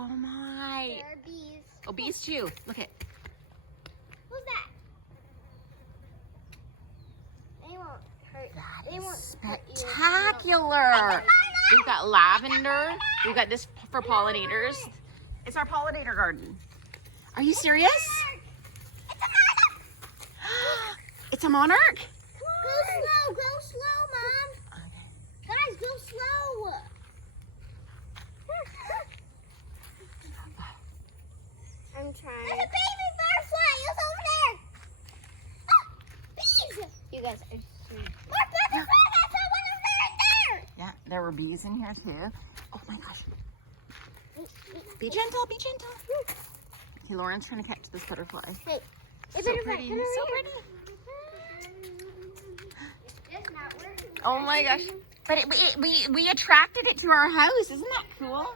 Oh my. There are bees. Oh, bees too. Look at. Who's that? They won't hurt. They won't Spectacular. We've got lavender. We've got this for pollinators. It's our pollinator garden. Are you serious? It's a monarch. Go slow, Mom. Okay. Guys, go slow. I'm trying. There's a baby butterfly. It's over there. Bees. You guys are sweet. More butterflies. I saw one over there right there. Yeah, there were bees in here too. Oh my gosh. Be gentle, be gentle. Okay, Lauren's trying to catch this butterfly. Hey, So pretty, so pretty. It's not working. Oh my gosh. But we attracted it to our house. Isn't that cool?